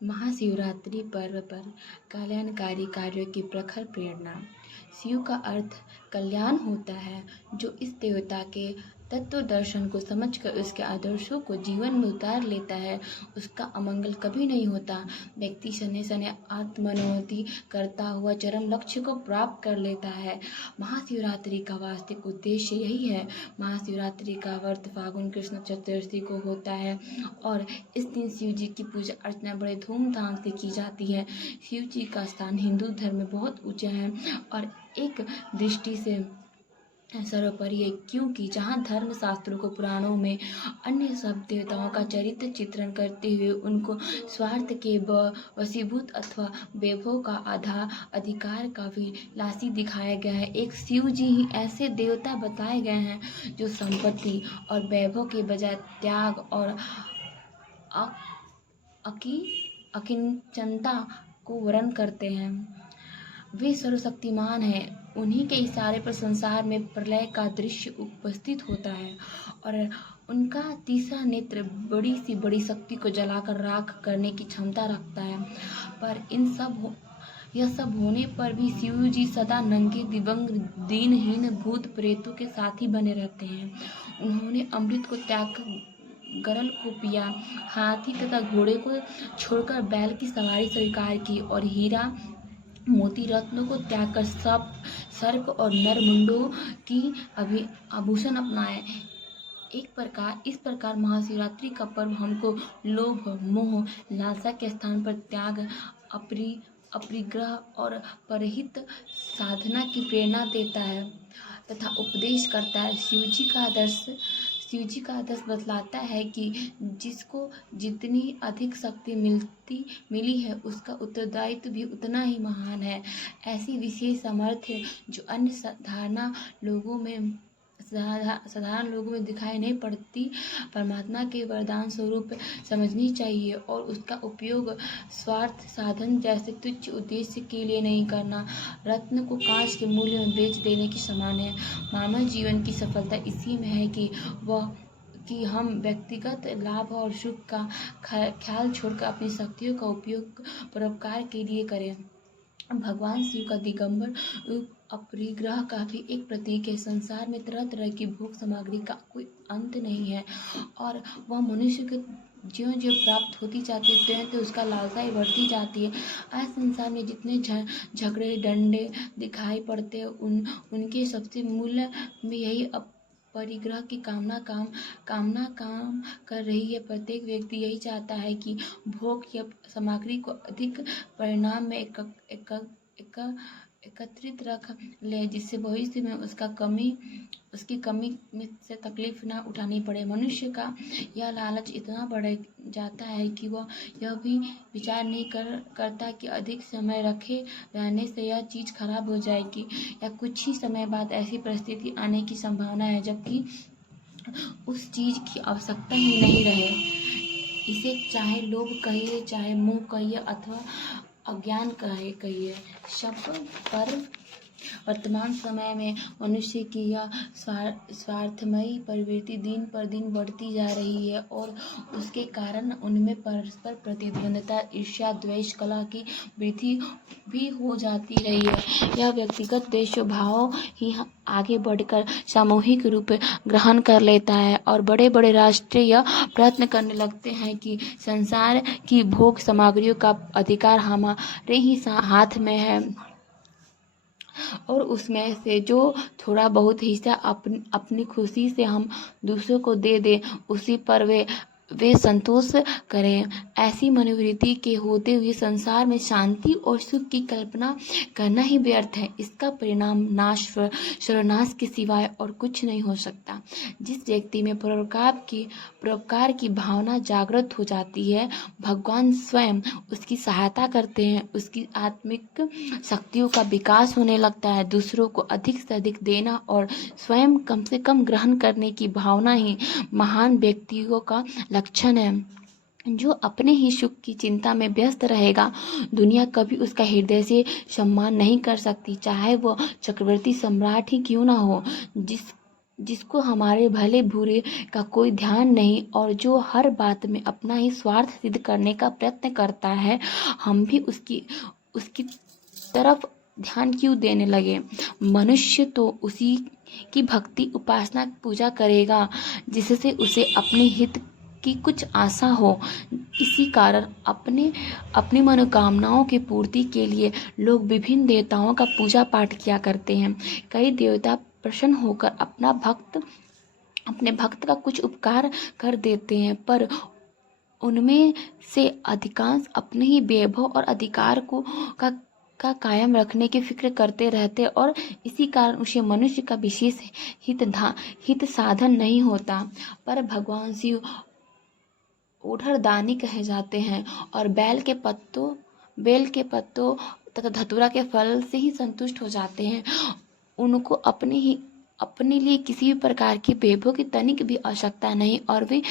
महाशिवरात्रि पर्व पर कल्याणकारी कार्यों की प्रखर प्रेरणा। शिव का अर्थ कल्याण होता है, जो इस देवता के तत्व दर्शन को समझकर उसके आदर्शों को जीवन में उतार लेता है, उसका अमंगल कभी नहीं होता। व्यक्ति सने सने आत्मोन्नति करता हुआ चरम लक्ष्य को प्राप्त कर लेता है। महाशिवरात्रि का वास्तविक उद्देश्य यही है। महाशिवरात्रि का व्रत फागुन कृष्ण चतुर्दशी को होता है और इस दिन शिव जी की पूजा अर्चना बड़े धूमधाम से की जाती है। शिव जी का स्थान हिंदू धर्म में बहुत ऊंचा है और एक दृष्टि से सर्वोपरि है, क्योंकि जहाँ धर्म शास्त्रों को पुराणों में अन्य सब देवताओं का चरित्र चित्रण करते हुए उनको स्वार्थ के वशीभूत अथवा वैभव का अधिकार का विलासी दिखाया गया है, एक शिव जी ही ऐसे देवता बताए गए हैं जो संपत्ति और वैभव के बजाय त्याग और अकिंचनता को वर्ण करते हैं। वे सर्वशक्तिमान हैं। उन्हीं के इशारे पर संसार में प्रलय का दृश्य उपस्थित होता है और उनका तीसरा नेत्र बड़ी सी बड़ी शक्ति को जलाकर राख करने की क्षमता रखता है। पर यह सब होने पर भी शिव जी सदा नंगे दिव्यांग दीनहीन भूत प्रेतों के साथ ही बने रहते हैं। उन्होंने अमृत को त्याग गरल को पिया, हाथी तथा घोड़े को छोड़कर बैल की सवारी स्वीकार की और हीरा मोती रत्नों को त्याग कर सर्प और नरमुंडों की आभूषण अपनाए। इस प्रकार महाशिवरात्रि का पर्व हमको लोभ मोह लालसा के स्थान पर त्याग अपरिग्रह और परहित साधना की प्रेरणा देता है तथा उपदेश करता है। शिव जी का आदर्श बतलाता है कि जिसको जितनी अधिक शक्ति मिली है, उसका उत्तरदायित्व भी उतना ही महान है। ऐसी विशेष सामर्थ्य जो अन्य साधारण लोगों में दिखाई नहीं पड़ती, परमात्मा के वरदान स्वरूप समझनी चाहिए और उसका उपयोग स्वार्थ साधन जैसे तुच्छ उद्देश्य के लिए नहीं करना रत्न को कांच के मूल्य में बेच देने के समान है। मानव जीवन की सफलता इसी में है कि हम व्यक्तिगत लाभ और सुख का ख्याल छोड़कर अपनी शक्तियों का उपयोग परोपकार के लिए करें। भगवान शिव का दिगंबर रूप अपरिग्रह का भी एक प्रतीक है। संसार में तरह तरह की भोग सामग्री का कोई अंत नहीं है और वह मनुष्य को ज्यों ज्यों प्राप्त होती जाती है त्यों त्यों उसका लालसा ही बढ़ती जाती है। आज संसार में जितने झगड़े डंडे दिखाई पड़ते हैं उनके सबसे मूल में यही परिग्रह की कामना काम कर रही है। प्रत्येक व्यक्ति यही चाहता है कि भोग या सामग्री को अधिक परिणाम में एकत्रित रख ले, जिससे भविष्य में उसकी कमी में से तकलीफ न उठानी पड़े। मनुष्य का यह लालच इतना बढ़ जाता है कि वह यह भी विचार नहीं करता कि अधिक समय रखे रहने से यह चीज़ खराब हो जाएगी या कुछ ही समय बाद ऐसी परिस्थिति आने की संभावना है जबकि उस चीज़ की आवश्यकता ही नहीं रहे। इसे चाहे लोभ कहिए, चाहे मोह कहिए अथवा अज्ञान कहिए, सब पर वर्तमान समय में मनुष्य की यह स्वार्थमयी प्रवृत्ति दिन पर दिन बढ़ती जा रही है और उसके कारण उनमें परस्पर प्रतिद्वंद्विता ईर्ष्या द्वेष कलह की वृद्धि भी हो जाती रही है। यह व्यक्तिगत द्वेष भाव ही आगे बढ़कर सामूहिक रूप ग्रहण कर लेता है और बड़े बड़े राष्ट्र यह प्रयत्न करने लगते हैं कि संसार की भोग सामग्रियों का अधिकार हमारे ही हाथ में है और उसमें से जो थोड़ा बहुत हिस्सा अपनी खुशी से हम दूसरों को दे दें, उसी पर वे संतोष करें। ऐसी मनोवृत्ति के होते हुए संसार में शांति और सुख की कल्पना करना ही व्यर्थ है। इसका परिणाम सर्वनाश के सिवाय और कुछ नहीं हो सकता। जिस व्यक्ति में परोपकार की भावना जागृत हो जाती है, भगवान स्वयं उसकी सहायता करते हैं। उसकी आत्मिक शक्तियों का विकास होने लगता है। दूसरों को अधिक से अधिक देना और स्वयं कम से कम ग्रहण करने की भावना ही महान व्यक्तियों का लक्षण है। जो अपने ही सुख की चिंता में व्यस्त रहेगा, दुनिया कभी उसका हृदय से सम्मान नहीं कर सकती, चाहे वह चक्रवर्ती सम्राट ही क्यों ना हो। जिसको हमारे भले बुरे का कोई ध्यान नहीं और जो हर बात में अपना ही स्वार्थ सिद्ध करने का प्रयत्न करता है, हम भी उसकी उसकी तरफ ध्यान क्यों देने लगे। मनुष्य तो उसी की भक्ति उपासना पूजा करेगा जिससे उसे अपने हित की कुछ आशा हो। इसी कारण अपनी मनोकामनाओं की पूर्ति के लिए लोग विभिन्न देवताओं का पूजा पाठ किया करते हैं। कई देवता प्रसन्न होकर अपने भक्त का कुछ उपकार कर देते हैं, पर उनमें से अधिकांश अपने ही वैभव और अधिकार का कायम रखने की फिक्र करते रहते और इसी कारण उसे मनुष्य का विशेष हित साधन नहीं होता। पर भगवान शिव ओढ़र दानी कहे जाते हैं और बेल के पत्तों तथा धतूरा के फल से ही संतुष्ट हो जाते हैं। उनको अपने लिए किसी भी प्रकार की वैभव की तनिक भी आवश्यकता नहीं और वे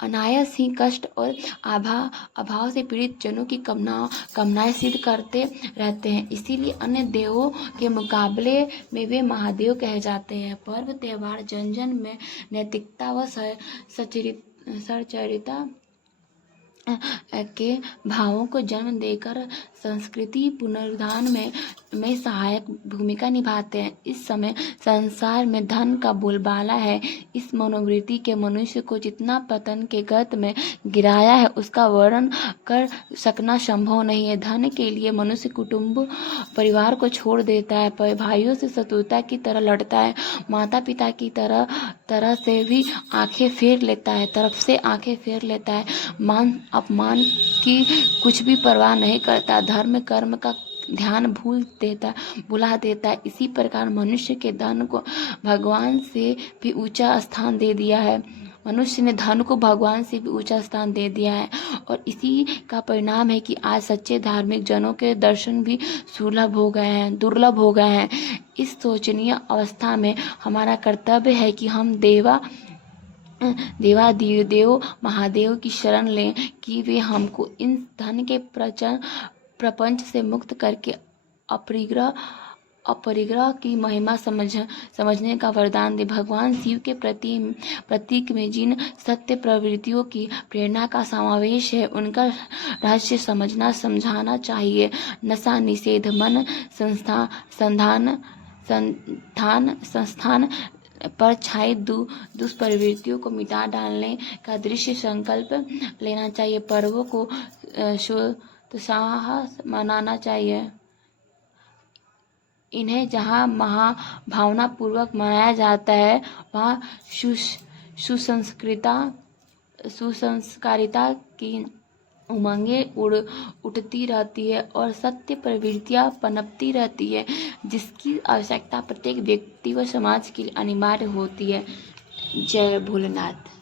अनायास ही कष्ट और अभाव से पीड़ित जनों की कामनाएं सिद्ध करते रहते हैं। इसीलिए अन्य देवों के मुकाबले में वे महादेव कहे जाते हैं। पर्व त्योहार जन जन में नैतिकता व सच्चरिता के भावों को जन्म देकर संस्कृति पुनरुद्धार में सहायक भूमिका निभाते हैं। इस समय संसार में धन का बोलबाला है। इस मनोवृत्ति के मनुष्य को जितना पतन के गर्त में गिराया है उसका वर्णन कर सकना संभव नहीं है। धन के लिए मनुष्य कुटुंब परिवार को छोड़ देता है, भाइयों से शत्रुता की तरह लड़ता है, माता पिता की तरह से भी आंखें फेर लेता है, मान अपमान की कुछ भी परवाह नहीं करता, धर्म कर्म का ध्यान भुला देता है। इसी प्रकार मनुष्य के धन को भगवान से भी ऊंचा स्थान दे दिया है। मनुष्य ने धन को भगवान से भी ऊंचा स्थान दे दिया है और इसी का परिणाम है कि आज सच्चे धार्मिक जनों के दर्शन भी दुर्लभ हो गए हैं। इस शोचनीय अवस्था में हमारा कर्तव्य है कि हम देवादिदेव महादेव की शरण लें कि वे हमको इन धन के प्रपंच से मुक्त करके अपरिग्रह की महिमा समझने का वरदान दे। भगवान शिव के प्रतीक में जिन सत्य प्रवृत्तियों की प्रेरणा का समावेश है उनका रहस्य समझाना चाहिए। नशा निषेध, मन संस्थान पर छाई दुष्प्रवृत्तियों को मिटा डालने का दृढ़ संकल्प लेना चाहिए। पर्वों को उत्साह मनाना चाहिए। इन्हें जहाँ महाभावना पूर्वक मनाया जाता है वहाँ सुसंस्कारिता की उमंगें उठती रहती है और सत्य प्रवृत्तियाँ पनपती रहती है, जिसकी आवश्यकता प्रत्येक व्यक्ति व समाज के लिए अनिवार्य होती है। जय भोलेनाथ।